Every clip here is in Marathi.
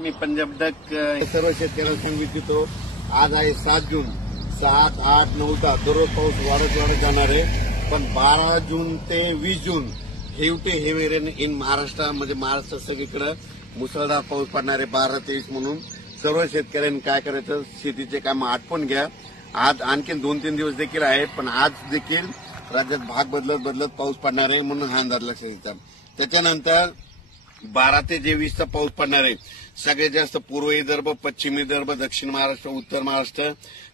मी पंजाब डक सर्व शेतकऱ्यांना सांगू इच्छितो, आज आहे 7 जून. 7, 8, 9 दररोज पाऊस वाढत जाणार आहे. पण 12 जून ते 20 जून हेवी रेन इन महाराष्ट्र, म्हणजे महाराष्ट्र सगळीकडे मुसळधार पाऊस पडणार आहे. 12-23 म्हणून सर्व शेतकऱ्यांनी काय करायचं, शेतीचे काम आटपून घ्या. आज आणखी 2-3 दिवस देखील आहे, पण आज देखील राज्यात भाग बदलत पाऊस पडणार आहे, म्हणून हा अंदाज लक्षात घ्यायचा. त्याच्यानंतर 12 ते 20 पाऊस पडणार आहे. सगळ्यात जास्त पूर्व विदर्भ, पश्चिम विदर्भ, दक्षिण महाराष्ट्र, उत्तर महाराष्ट्र,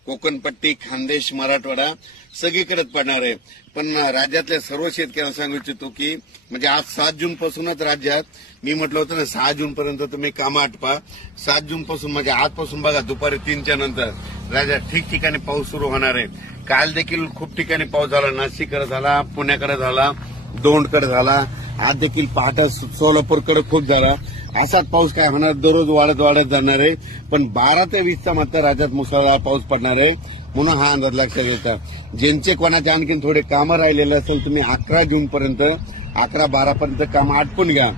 कोकणपट्टी, खानदेश, मराठवाडा सगळीकडेच पडणार आहे. पण राज्यातल्या सर्व शेतकऱ्यांना सांगू इच्छितो की म्हणजे आज 7 जून पासूनच राज्यात, मी म्हटलं होतं ना 6 जून पर्यंत तुम्ही कामं आटपा. 7 जून पासून म्हणजे आजपासून बघा दुपारी 3च्या नंतर राज्यात ठिकठिकाणी पाऊस सुरू होणार आहे. काल देखील खूप ठिकाणी पाऊस झाला. नाशिककडे झाला, पुण्याकडे झाला, दौंडकडे झाला. आज देखील पहाटे सोलापूरकडे खूप झाला. असाच पाऊस काय होणार, दररोज वाढत जाणार आहे. पण 12 ते 20 मात्र राज्यात मुसळधार पाऊस पडणार आहे, म्हणून हा अंदाज लक्षात घ्यायचा. ज्यांचे कोणाचे आणखी थोडे कामं राहिलेले असेल, तुम्ही 11 जून पर्यंत 11-12 पर्यंत कामं आटपून घ्या,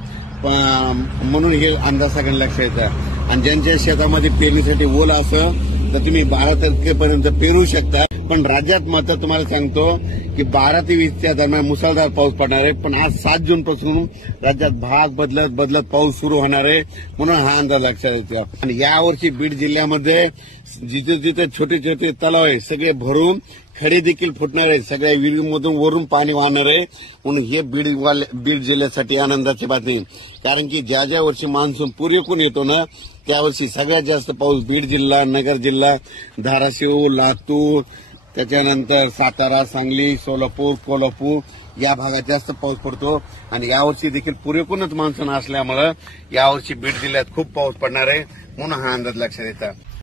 म्हणून हे अंदाज सगळ्यांना लक्षात घ्यायचा. आणि ज्यांच्या शेतामध्ये पेरणीसाठी ओल असं तर तुम्ही 12 तारखेपर्यंत पेरू शकता. पण राज्यात मात्र तुम्हाला सांगतो की 12 ते 20च्या दरम्यान मुसळधार पाऊस पडणार आहे. पण आज 7 जून पासून राज्यात भाग बदलत पाऊस सुरू होणार आहे, म्हणून हा अंदाज लक्षात येतो. आणि यावर्षी बीड जिल्ह्यामध्ये जिथे छोटे तलाव आहे सगळे भरून खडे देखील फुटणार आहे. सगळ्या विहिरीमधून वरून पाणी वाहणार आहे, म्हणून हे बीड जिल्ह्यासाठी आनंदाची बातमी. कारण की ज्या वर्षी मान्सून पूर्वेकडून येतो ना, त्यावर्षी सगळ्यात जास्त पाऊस बीड जिल्हा, नगर जिल्हा, धाराशिव, लातूर, त्याच्यानंतर सातारा, सांगली, सोलापूर, कोल्हापूर या भागात जास्त पाऊस पडतो. आणि यावर्षी देखील पूर्वेकडूनच मान्सून असल्यामुळे यावर्षी बीड जिल्ह्यात खूप पाऊस पडणार आहे, म्हणून हा अंदाज लक्षात येतात.